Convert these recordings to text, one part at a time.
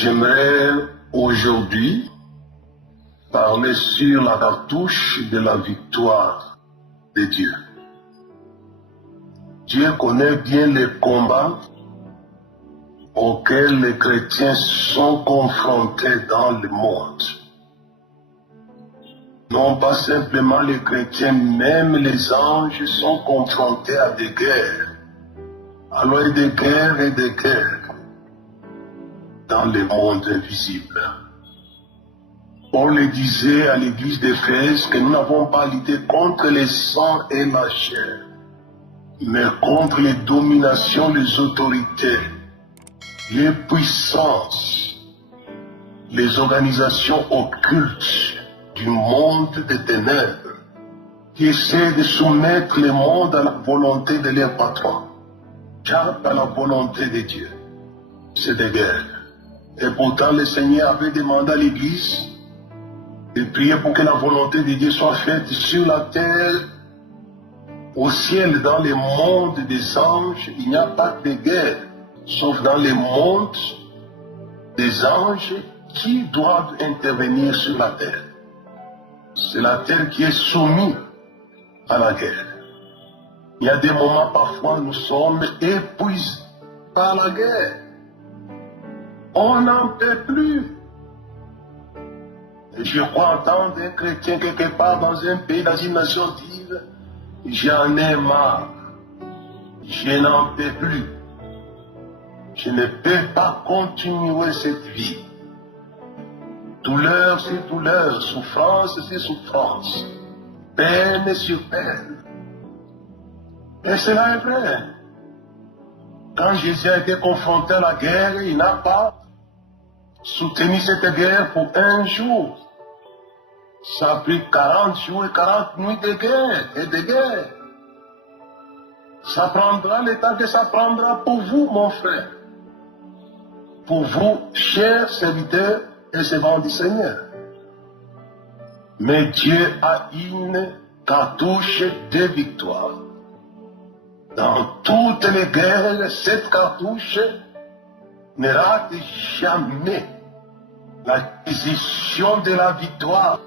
J'aimerais aujourd'hui parler sur la cartouche de la victoire de Dieu. Dieu connaît bien les combats auxquels les chrétiens sont confrontés dans le monde. Non pas simplement les chrétiens, même les anges sont confrontés à des guerres. Alors il y a des guerres et des guerres dans le monde invisible. Paul le disait à l'église d'Éphèse que nous n'avons pas lutté contre les sang et la chair, mais contre les dominations, les autorités, les puissances, les organisations occultes du monde des ténèbres qui essaient de soumettre le monde à la volonté de leur patron, car à la volonté de Dieu. C'est des guerres. Et pourtant le Seigneur avait demandé à l'Église de prier pour que la volonté de Dieu soit faite sur la terre, au ciel, dans le monde des anges. Il n'y a pas de guerre, sauf dans le monde des anges qui doivent intervenir sur la terre. C'est la terre qui est soumise à la guerre. Il y a des moments parfois nous sommes épuisés par la guerre. On n'en peut plus. Et je crois entendre un chrétien quelque part dans un pays, dans une nation dire « J'en ai marre, je n'en peux plus, je ne peux pas continuer cette vie. Douleur sur douleur, souffrance sur souffrance, peine sur peine. » Et cela est vrai. Quand Jésus a été confronté à la guerre, il n'a pas soutenu cette guerre pour un jour. Ça a pris 40 jours et 40 nuits de guerre et de guerre. Ça prendra le temps que ça prendra pour vous, mon frère. Pour vous, chers serviteurs et servants du Seigneur. Mais Dieu a une cartouche de victoire. Dans toutes les guerres, cette cartouche ne rate jamais l'acquisition de la victoire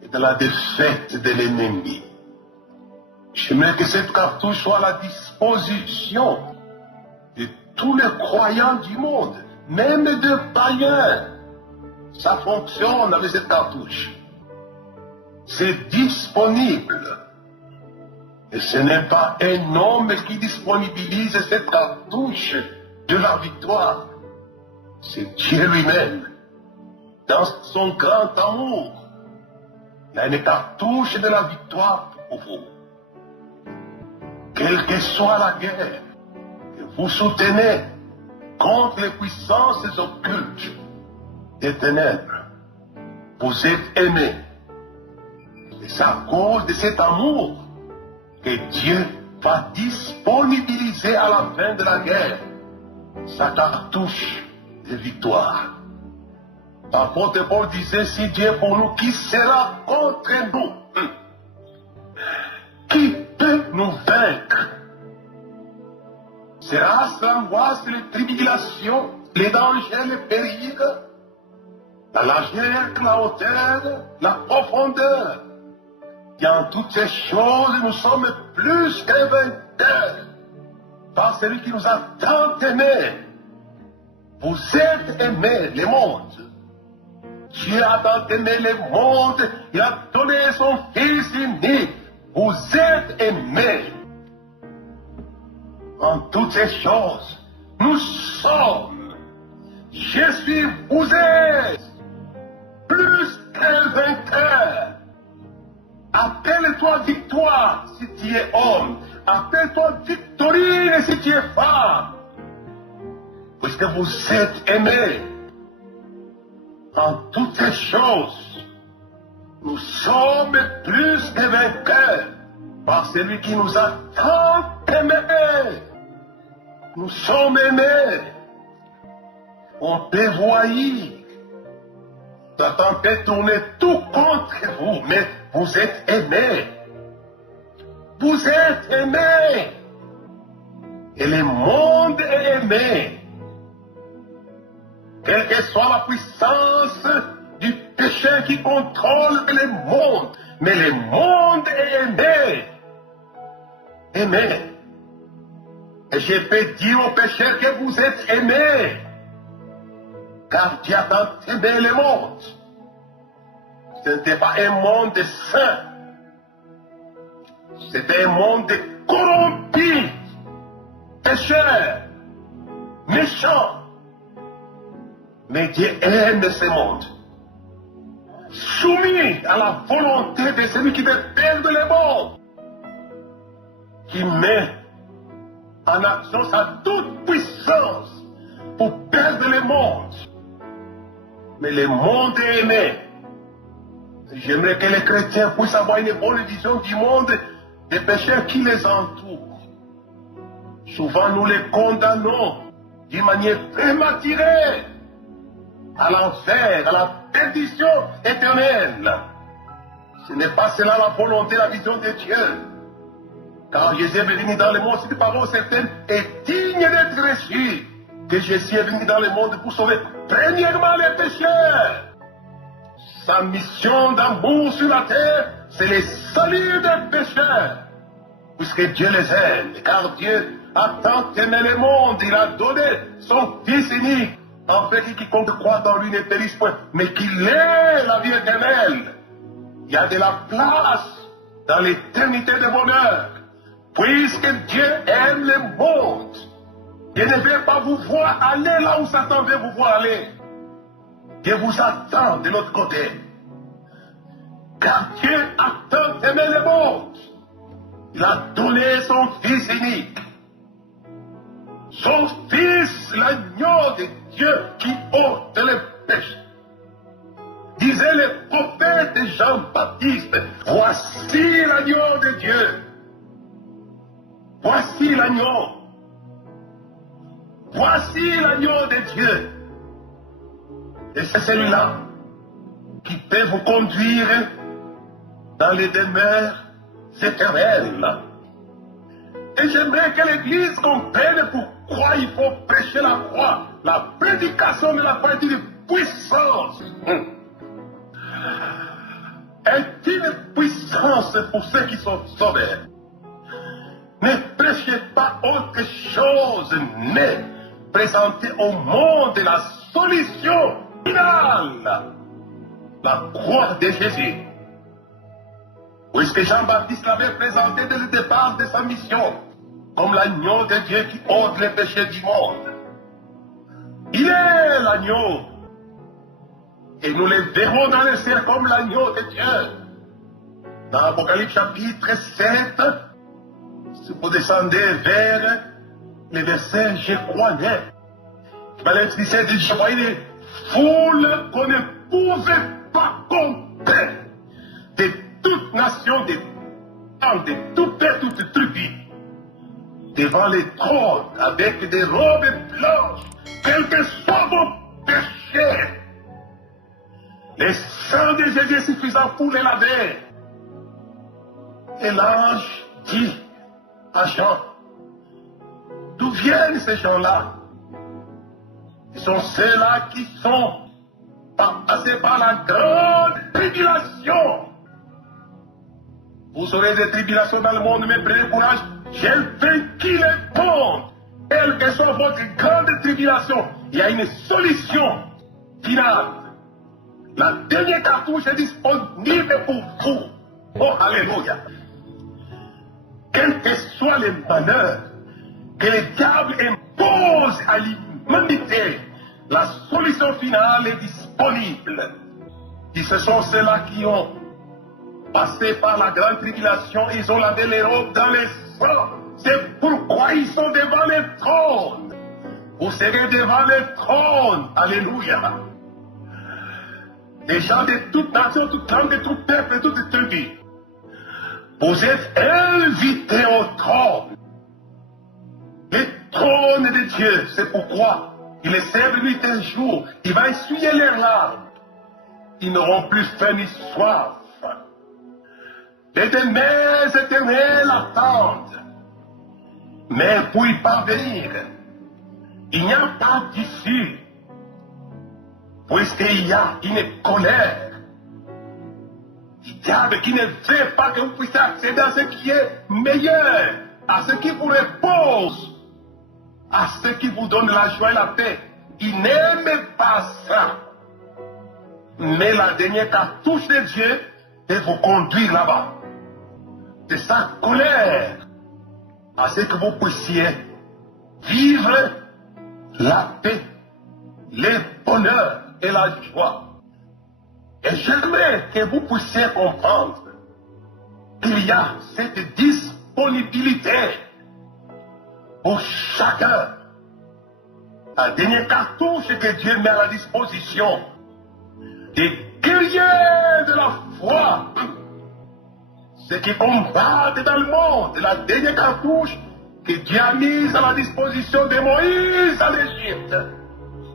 et de la défaite de l'ennemi. J'aimerais que cette cartouche soit à la disposition de tous les croyants du monde, même des païens. Ça fonctionne avec cette cartouche. C'est disponible. Et ce n'est pas un homme qui disponibilise cette cartouche de la victoire. C'est Dieu lui-même. Dans son grand amour, il y a une cartouche de la victoire pour vous. Quelle que soit la guerre que vous soutenez contre les puissances occultes des ténèbres, vous êtes aimés. Et c'est à cause de cet amour que Dieu va disponibiliser à la fin de la guerre sa cartouche de victoire. L'apôtre Paul disait, si Dieu est pour nous, qui sera contre nous? Qui peut nous vaincre? Sera-ce l'angoisse, les tribulations, les dangers, les périls, la largeur, la hauteur, la profondeur? Dans toutes ces choses, nous sommes plus que vainqueurs par celui qui nous a tant aimés. Vous êtes aimés, le monde. Dieu a tant aimé le monde, il a donné son Fils unique. Vous êtes aimés. En toutes ces choses, nous sommes. Je suis, vous êtes plus que vainqueurs. Appelle-toi victoire si tu es homme. Appelle-toi Victorine si tu es femme. Puisque vous êtes aimés. En toutes ces choses, nous sommes plus que vainqueurs par celui qui nous a tant aimés. Nous sommes aimés. On peut voir. Satan peut tourner tout contre vous, mais vous êtes aimés. Vous êtes aimés. Et le monde est aimé quelle que soit la puissance du péché qui contrôle le monde, mais le monde est aimé. Aimé. Et je peux dire aux pécheurs que vous êtes aimés, car Dieu a tant aimé le monde. Ce n'était pas un monde saint, c'était un monde corrompu, pécheur, méchant. Mais Dieu aime ce monde, soumis à la volonté de celui qui veut perdre le monde, qui met en action sa toute puissance pour perdre le monde. Mais le monde est aimé. J'aimerais que les chrétiens puissent avoir une bonne vision du monde, des pécheurs qui les entourent. Souvent nous les condamnons d'une manière prématurée à l'enfer, à la perdition éternelle. Ce n'est pas cela la volonté, la vision de Dieu. Car Jésus est venu dans le monde, c'est une parole certaine et digne d'être reçue. Que Jésus est venu dans le monde pour sauver premièrement les pécheurs. Sa mission d'amour sur la terre, c'est le salut des pécheurs. Puisque Dieu les aime, car Dieu a tant aimé le monde, il a donné son Fils unique, afin que quiconque croit en lui ne périsse point, mais qu'il ait la vie éternelle. Il y a de la place dans l'éternité de bonheur, puisque Dieu aime le monde. Dieu ne veut pas vous voir aller là où Satan veut vous voir aller. Dieu vous attend de l'autre côté. Car Dieu a tant aimé le monde. Il a donné son Fils unique. Son Fils, l'agneau de Dieu qui ôte les péchés. Disait le prophète Jean-Baptiste, voici l'agneau de Dieu. Voici l'agneau. Voici l'agneau de Dieu. Et c'est celui-là qui peut vous conduire dans les demeures éternelles. Et j'aimerais que l'Église comprenne pourquoi il faut prêcher la croix. La prédication de la croix est une puissance. Est une puissance pour ceux qui sont sauvés. Ne prêchez pas autre chose, mais présentez au monde la solution finale, la croix de Jésus. Puisque Jean-Baptiste l'avait présenté dès le départ de sa mission, comme l'agneau de Dieu qui ôte les péchés du monde. Il est l'agneau. Et nous le verrons dans le ciel comme l'agneau de Dieu. Dans l'Apocalypse chapitre 7, si vous descendez vers le verset je crois né, Malek 17 dit, je voyais une foule qu'on ne pouvait pas compter, de toute nation, de tout peuple, toute tribu, devant les trônes, avec des robes blanches, quels que soient vos péchés. Le sang de Jésus est suffisant pour les laver. Et l'ange dit à Jean, d'où viennent ces gens-là? Ce sont ceux-là qui sont passés par la grande tribulation. Vous aurez des tribulations dans le monde, mais prenez courage, j'ai vaincu le monde. Quelle que soit votre grande tribulation, il y a une solution finale. La dernière cartouche est disponible pour vous. Oh, alléluia. Quel que soit le malheur que le diable impose à l'humanité, la solution finale est disponible. Et ce sont ceux-là qui ont passé par la grande tribulation, ils ont lavé les robes dans les sang. C'est pourquoi ils sont devant le trône. Vous serez devant le trône. Alléluia. Des gens de toute nation, toute langue, de tout peuple, de toute tribu. Vous êtes invités au trône. Le trône de Dieu, c'est pourquoi il est servi nuit et jour. Il va essuyer leurs larmes. Ils n'auront plus faim ni soif. Les demeures éternelles attendent. Mais pour y parvenir, il n'y a pas d'issue. puisqu'il y a une colère. Le diable qui ne veut pas que vous puissiez accéder à ce qui est meilleur, à ce qui vous repose, à ce qui vous donne la joie et la paix. Il n'aime pas ça. Mais la dernière cartouche de Dieu est vous conduire là-bas. C'est sa colère, à ce que vous puissiez vivre la paix, le bonheur et la joie. Et j'aimerais que vous puissiez comprendre qu'il y a cette disponibilité pour chacun. La dernière cartouche que Dieu met à la disposition des guerriers de la foi, ceux qui combattent dans le monde, la dernière cartouche que Dieu a mise à la disposition de Moïse en Égypte.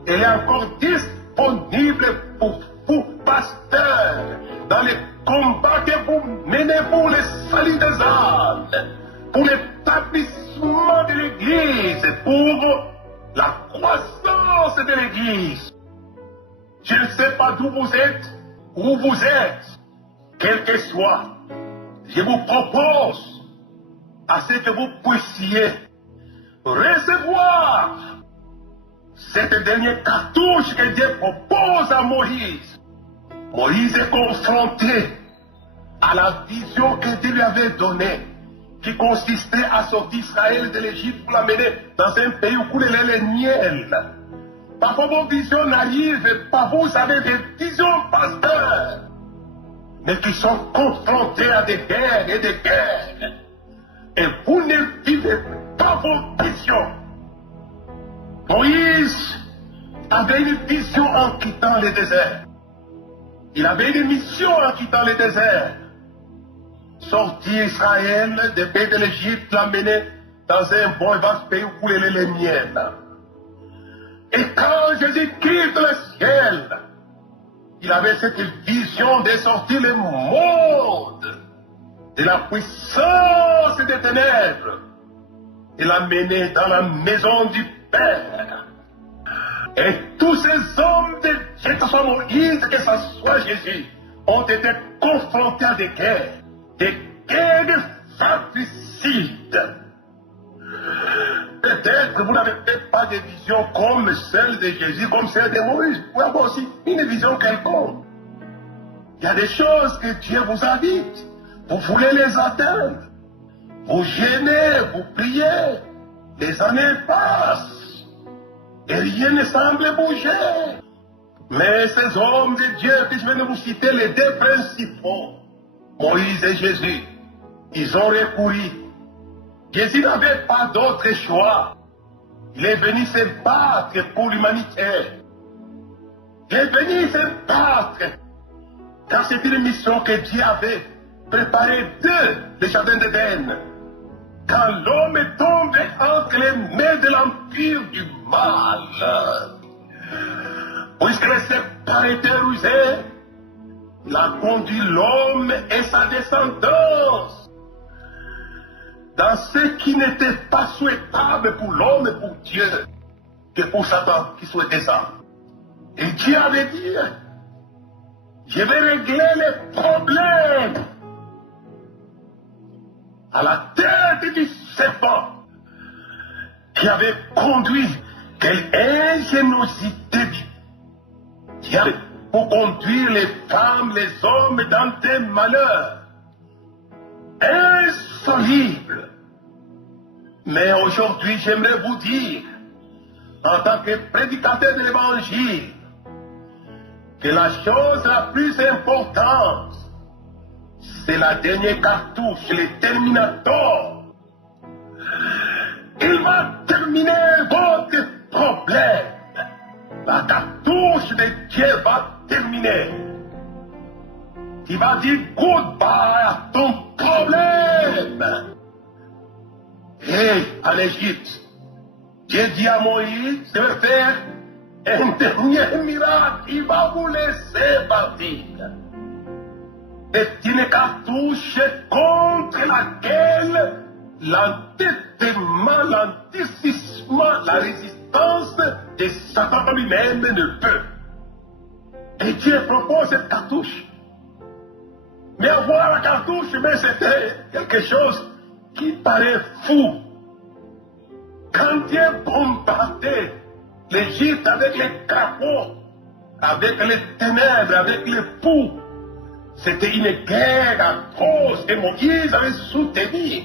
Elle est encore disponible pour vous, pasteurs, dans les combats que vous menez pour le salut des âmes, pour l'établissement de l'Église, pour la croissance de l'Église. Je ne sais pas d'où vous êtes, où vous êtes, quel que soit. Je vous propose à ce que vous puissiez recevoir cette dernière cartouche que Dieu propose à Moïse. Moïse est confronté à la vision que Dieu lui avait donnée, qui consistait à sortir Israël de l'Égypte pour l'amener dans un pays où coulait le miel. Parfois vos visions n'arrivent pas, vous avez des visions, pasteurs, mais qui sont confrontés à des guerres et des guerres. Et vous ne vivez pas vos visions. Moïse avait une vision en quittant le désert. Il avait une mission en quittant le désert. Sortir Israël des pays de l'Égypte, l'amener dans un bon et vaste pays où coulait le miel. Et quand Jésus quitte le ciel, il avait cette vision de sortir le monde de la puissance des ténèbres et l'amener dans la maison du Père. Et tous ces hommes de Dieu, que ce soit Moïse, que ce soit Jésus, ont été confrontés à des guerres fratricides. Peut-être que vous n'avez pas de vision comme celle de Jésus, comme celle de Moïse. Vous pouvez avoir aussi une vision quelconque. Il y a des choses que Dieu vous a dites. Vous voulez les atteindre. Vous gênez, vous priez. Les années passent. Et rien ne semble bouger. Mais ces hommes de Dieu, que je viens de vous citer, les deux principaux, Moïse et Jésus, ils ont recouru. Jésus n'avait pas d'autre choix. Il est venu se battre pour l'humanité. Il est venu se battre. Car c'est une mission que Dieu avait préparée de le jardin d'Éden. Quand l'homme est tombé entre les mains de l'empire du mal, puisque le serpent était rusé, il a conduit l'homme et sa descendance dans ce qui n'était pas souhaitable pour l'homme et pour Dieu, que pour Satan qui souhaitait ça. Et Dieu avait dit, je vais régler les problèmes à la tête du serpent qui avait conduit. Quelle ingéniosité Dieu pour conduire les femmes, les hommes dans des malheurs insolubles. Mais aujourd'hui, j'aimerais vous dire, en tant que prédicateur de l'Évangile, que la chose la plus importante, c'est la dernière cartouche, le terminator. Il va terminer votre problème. La cartouche de Dieu va terminer. Il va dire goodbye à ton problème. Et en Égypte, Dieu dit à Moïse de faire un dernier miracle. Il va vous laisser partir. C'est une cartouche contre laquelle l'entêtement, l'anticissement, la résistance de Satan lui-même ne peut. Et Dieu propose cette cartouche. Mais avoir la cartouche, c'était quelque chose qui paraît fou. Quand Dieu bombardait l'Égypte avec les crapauds, avec les ténèbres, avec les poux, c'était une guerre atroce et Moïse avait soutenu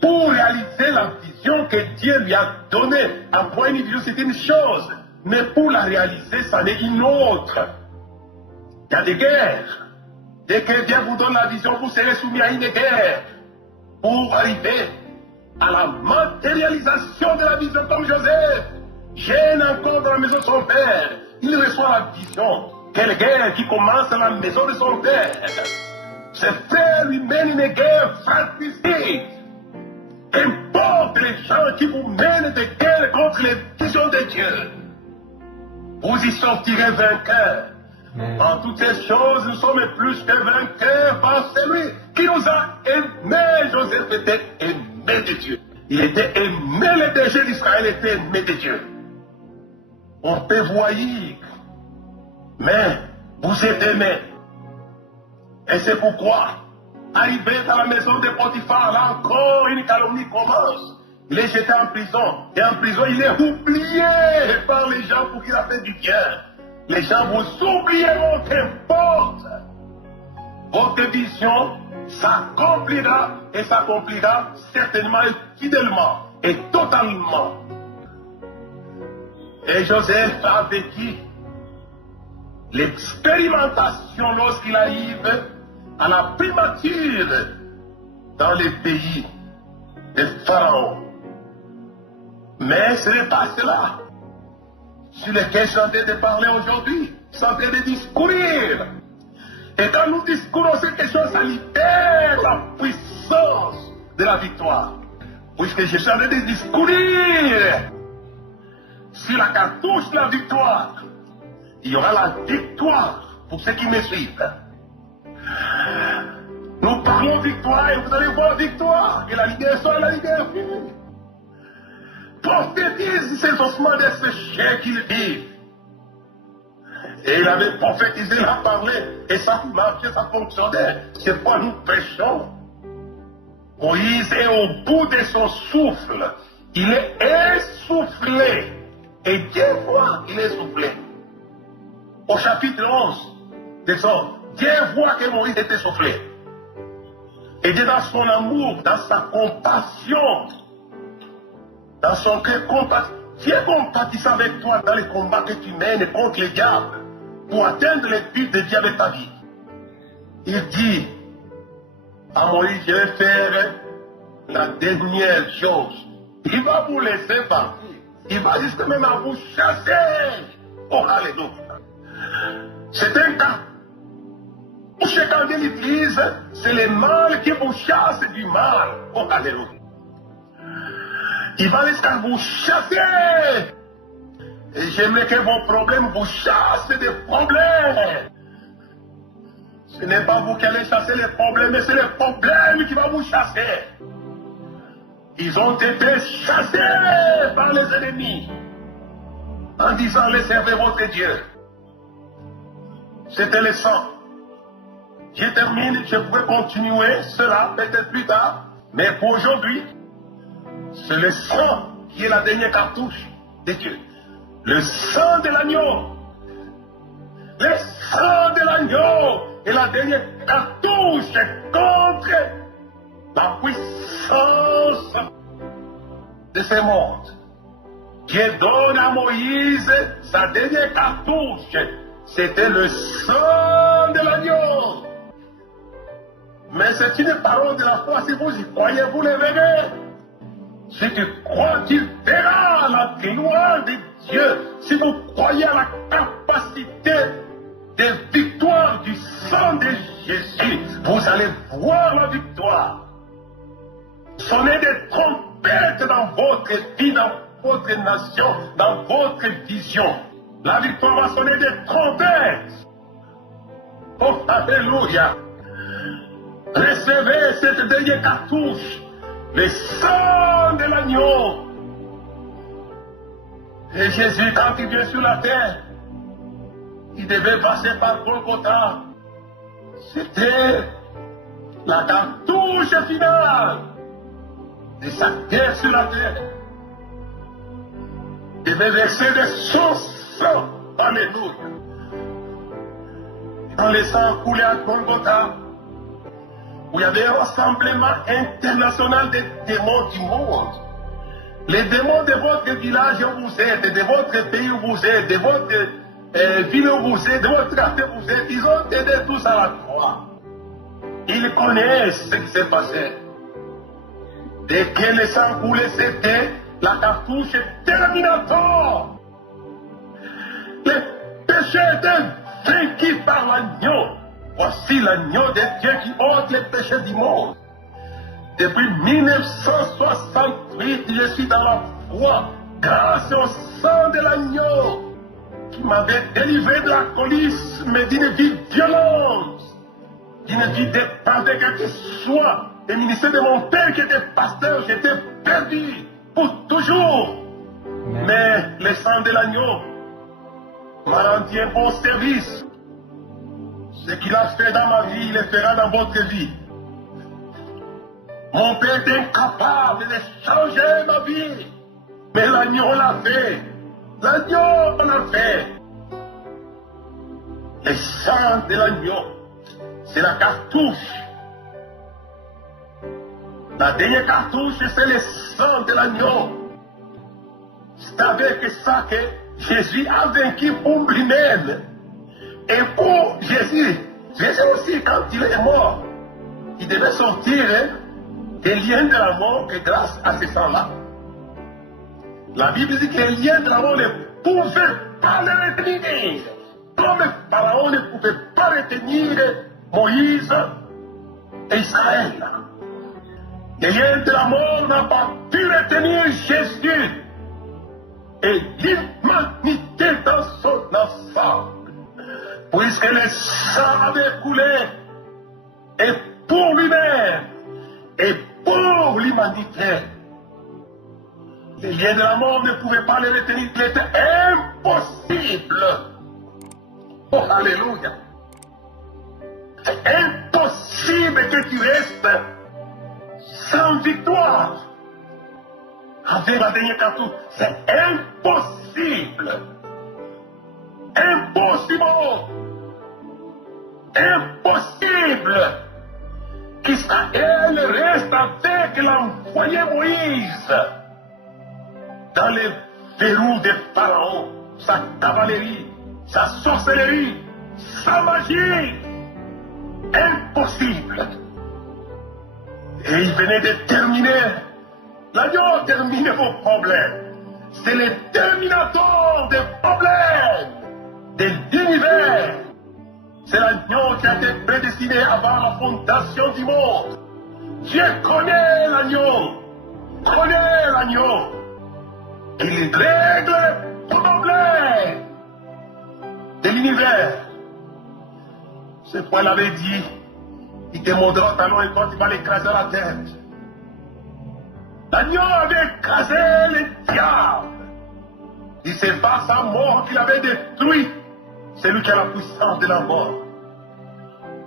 pour réaliser la vision que Dieu lui a donnée. Avoir une vision, c'est une chose, mais pour la réaliser, ça n'est une autre. Il y a des guerres. Dès que Dieu vous donne la vision, vous serez soumis à une guerre pour arriver à la matérialisation de la vision comme Joseph. Jeune encore dans la maison de son père, il reçoit la vision. Quelle guerre qui commence dans la maison de son père. Ses frères lui mènent une guerre fratricide. Qu'importe les gens qui vous mènent des guerres contre les visions de Dieu, vous y sortirez vainqueurs. En toutes ces choses, nous sommes plus que vainqueurs par celui qui nous a aimés. Joseph était aimé de Dieu. Il était aimé, le berger d'Israël était aimé de Dieu. On peut voyer, mais vous êtes aimés. Et c'est pourquoi, arrivé dans la maison de Potiphar, là encore une calomnie commence. Il est jeté en prison. Et en prison, il est oublié par les gens pour qu'il a fait du bien. Les gens vous oublieront, qu'importe. Votre vision s'accomplira et s'accomplira certainement et fidèlement et totalement. Et Joseph a vécu l'expérimentation lorsqu'il arrive à la primature dans les pays de Pharaon. Mais ce n'est pas cela sur lequel je suis en train de parler aujourd'hui. Je suis en train de discourir. Et quand nous discourons ces questions, ça libère la puissance de la victoire. Puisque je suis en train de discourir sur la cartouche de la victoire. Il y aura la victoire pour ceux qui me suivent. Nous parlons victoire et vous allez voir victoire. Et la libération est la libération. Prophétise ces ossements de ce chien qu'ils vivent. Et il avait prophétisé, il a parlé, et ça marchait, ça fonctionnait. C'est quoi nous prêchons. Moïse est au bout de son souffle. Il est essoufflé. Et Dieu voit qu'il est essoufflé. Au chapitre 11 d'Exode, Dieu voit que Moïse est essoufflé. Et Dieu, dans son amour, dans sa compassion, dans son cœur compatissant, Dieu compatisse avec toi dans les combats que tu mènes contre les diables pour atteindre les buts de Dieu avec ta vie. Il dit à Moïse, je vais faire la dernière chose. Il va vous laisser partir. Il va juste même à vous chasser. Oh, alléluia. C'est un cas. Quand Dieu l'utilise, c'est le mal qui vous chasse du mal. Oh, alléluia. Il va jusqu'à vous chasser. Et j'aimerais que vos problèmes vous chassent des problèmes. Ce n'est pas vous qui allez chasser les problèmes, mais c'est les problèmes qui vont vous chasser. Ils ont été chassés par les ennemis en disant, les servez votre Dieu. C'était le sang. Je termine, je pourrais continuer cela peut-être plus tard, mais pour aujourd'hui, c'est le sang qui est la dernière cartouche de Dieu. Le sang de l'agneau. Le sang de l'agneau est la dernière cartouche contre la puissance de ce monde. Dieu donne à Moïse sa dernière cartouche. C'était le sang de l'agneau. Mais c'est une parole de la foi. Si vous y croyez, vous le verrez. Si tu crois, tu verras la gloire de Dieu. Si vous croyez à la capacité de victoire du sang de Jésus, vous allez voir la victoire. Sonnez des trompettes dans votre vie, dans votre nation, dans votre vision. La victoire va sonner des trompettes. Oh, alléluia. Recevez cette dernière cartouche. Le sang de l'agneau. Et Jésus, quand il vient sur la terre, qui devait passer par Golgotha, c'était la cartouche finale de sa guerre sur la terre. Il devait verser de son sang, alléluia. Dans le sang coulé à Golgotha, où il y avait un rassemblement international des démons du monde. Les démons de votre village où vous êtes, de votre pays où vous êtes, de votre ville où vous êtes, de votre quartier où vous êtes, ils ont aidé tous à la croix. Ils connaissent ce qui s'est passé. Dès que le sang coulait, c'était la cartouche terminatoire. Le péché était vaincu par l'agneau. Voici l'agneau de Dieu qui ôte les péchés du monde. Depuis 1968, je suis dans la foi grâce au sang de l'agneau qui m'avait délivré de l'alcoolisme, d'une vie violente, d'une vie dépendante de quel que soit. Le ministère de mon père qui était pasteur, j'étais perdu pour toujours. Mais le sang de l'agneau m'a rendu un bon service. Ce qu'il a fait dans ma vie, il le fera dans votre vie. Mon père était incapable de changer ma vie. Mais l'agneau l'a fait. L'agneau l'a fait. Le sang de l'agneau, c'est la cartouche. La dernière cartouche, c'est le sang de l'agneau. C'est avec ça que Jésus a vaincu pour lui-même. Et pour Jésus aussi, quand il est mort, il devait sortir des liens de la mort et grâce à ce sang-là. La Bible dit que les liens de la mort ne pouvaient pas le retenir. Comme le Pharaon ne pouvait pas retenir Moïse et Israël. Les liens de la mort n'ont pas pu retenir Jésus et l'humanité dans son ensemble. Puisque le sang avait coulé et pour lui-même et pour l'humanité. Les liens de la mort ne pouvaient pas les retenir, il était impossible. Oh, alléluia. C'est impossible que tu restes sans victoire avec la dernière cartouche. C'est impossible. Impossible. Impossible qu'Israël reste avec l'envoyé Moïse dans les verrous des pharaons, sa cavalerie, sa sorcellerie, sa magie. Impossible. Et il venait de terminer. L'agneau a terminé vos problèmes. C'est le terminateur des problèmes de l'univers. C'est l'agneau qui a été prédestiné avant la fondation du monde. Dieu connaît l'agneau. Connaît l'agneau. Il règle les problèmes de l'univers. Ce point l'avait dit. Il te montrera talon et quand il va l'écraser à la tête. L'agneau avait écrasé le diable. Et c'est pas sa mort qu'il avait détruit. C'est lui qui a la puissance de la mort.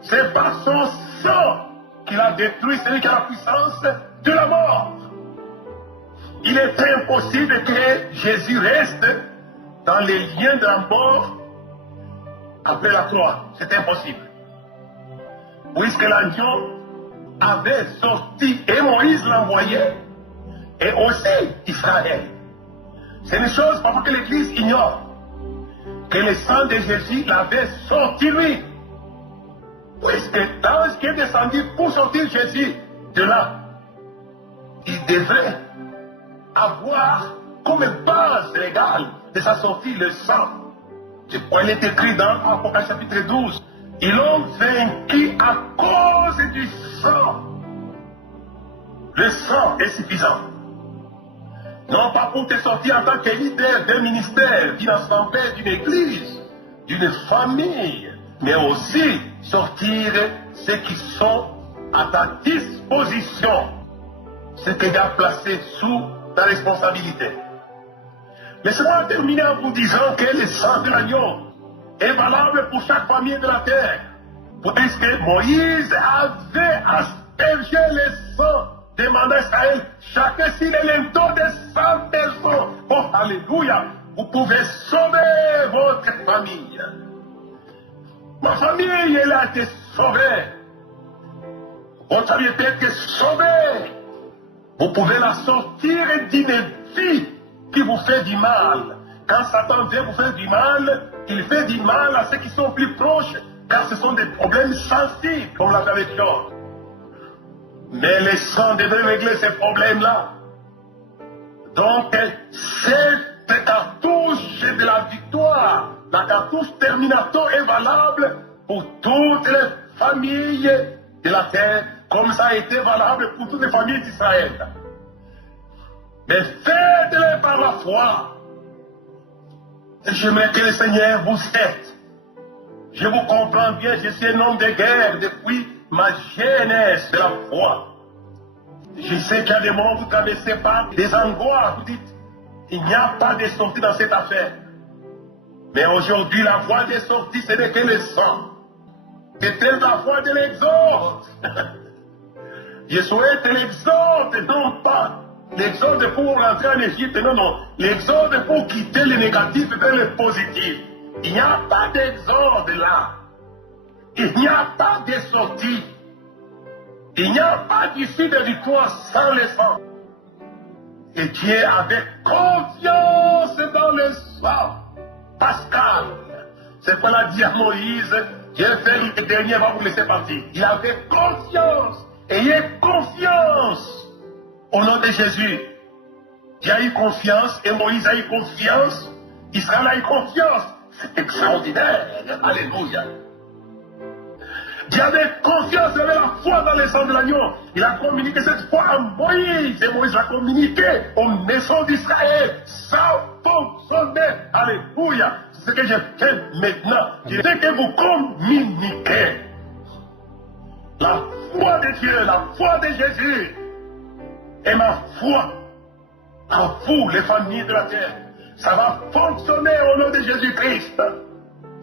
C'est pas son sang qu'il a détruit, c'est lui qui a la puissance de la mort. Il est impossible que Jésus reste dans les liens de la mort après la croix. C'est impossible. Puisque l'agneau avait sorti et Moïse l'envoyait, et aussi Israël. C'est une chose parfois que l'Église ignore, que le sang de Jésus l'avait sorti lui. Puisque l'ange qui est descendu pour sortir Jésus de là, il devrait avoir comme base légale de sa sortie le sang. Ce point est écrit dans Apocalypse chapitre 12. Ils l'ont vaincu à cause du sang. Le sang est suffisant. Non pas pour te sortir en tant que leader d'un ministère, d'une assemblée, d'une église, d'une famille, mais aussi sortir ceux qui sont à ta disposition, ceux que tu as placés sous ta responsabilité. Laissez-moi terminer en vous disant que le sang de l'agneau est valable pour chaque famille de la terre. Puisque Moïse avait aspergé le sang, demandant à Israël, chacun s'il est l'into de 100 personnes. Oh, alléluia, vous pouvez sauver votre famille. Ma famille, elle a été sauvée. Votre famille a été sauvée. Vous pouvez la sortir d'une vie qui vous fait du mal. Quand Satan vient vous faire du mal, il fait du mal à ceux qui sont plus proches, car ce sont des problèmes sensibles, comme l'a fait avec Job. Mais le sang devrait régler ces problèmes-là. Donc, cette cartouche de la victoire, la cartouche terminator est valable pour toutes les familles de la terre, comme ça a été valable pour toutes les familles d'Israël. Mais faites-le par la foi. J'aimerais que le Seigneur vous aide. Je vous comprends bien, je suis un homme de guerre depuis ma jeunesse de la foi. Je sais qu'il y a des moments où vous traversez par des angoisses, vous dites, il n'y a pas de sortie dans cette affaire. Mais aujourd'hui, la voie de sortie, ce n'est que le sang. C'est la voie de l'exode. Je souhaite l'exode, non pas l'exode pour rentrer en Égypte, non, non. L'exode pour quitter le négatif vers le positif. Il n'y a pas d'exode là. Il n'y a pas de sortie. Il n'y a pas d'issue de victoire sans le sang. Et Dieu avait confiance dans le sang. Pascal, c'est qu'on a dit à Moïse, Dieu fait le dernier, va vous laisser partir. Il avait confiance. Ayez confiance au nom de Jésus. Dieu a eu confiance et Moïse a eu confiance. Israël a eu confiance. C'est extraordinaire. Alléluia. Dieu avait confiance, il avait la foi dans le sang de l'agneau. Il a communiqué cette foi à Moïse. Et Moïse l'a communiqué aux maisons d'Israël. Ça fonctionnait. Alléluia. C'est ce que je fais maintenant. Je sais que vous communiquez la foi de Dieu, la foi de Jésus. Et ma foi à vous, les familles de la terre. Ça va fonctionner au nom de Jésus-Christ.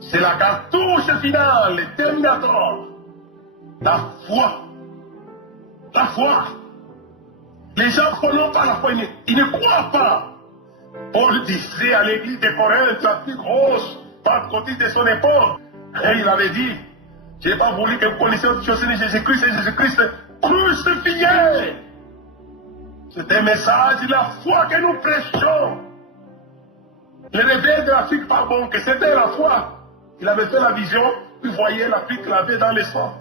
C'est la cartouche finale, le terminator. La foi. La foi. Les gens n'ont pas la foi, ils ne croient pas. Paul disait à l'église de Corinthe, la plus grosse pentecôtiste de son époque, et il avait dit, je n'ai pas voulu que vous connaissiez autre chose que Jésus-Christ et Jésus-Christ crucifié. C'est un message de la foi que nous prêchons. Le réveil de l'Afrique, pardon, que c'était la foi. Il avait fait la vision, puis voyait l'Afrique lavée dans le sang.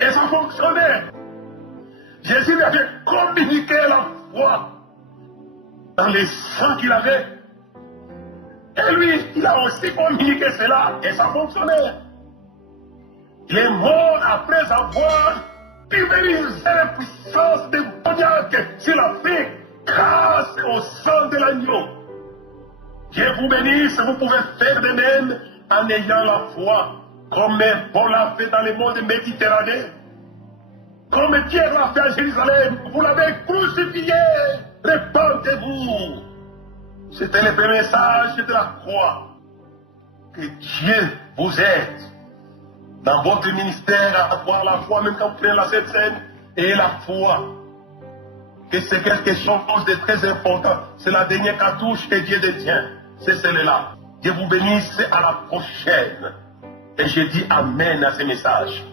Et ça fonctionnait. Jésus lui avait communiqué la foi dans les sang qu'il avait. Et lui, il a aussi communiqué cela, et ça fonctionnait. Il est mort après avoir pulvérisé la puissance démoniaque sur l'Afrique grâce au sang de l'agneau. Dieu vous bénisse, vous pouvez faire de même en ayant la foi, comme Paul l'a fait dans le monde méditerranéen. Comme Pierre l'a fait à Jérusalem, vous l'avez crucifié, répandez-vous. C'était le premier message de la croix. Que Dieu vous aide dans votre ministère à avoir la foi, même quand vous prenez la Sainte Seine, et la foi. Que c'est quelque chose de très important. C'est la dernière cartouche que Dieu détient. C'est celle-là. Dieu vous bénisse, à la prochaine. Et je dis Amen à ce message.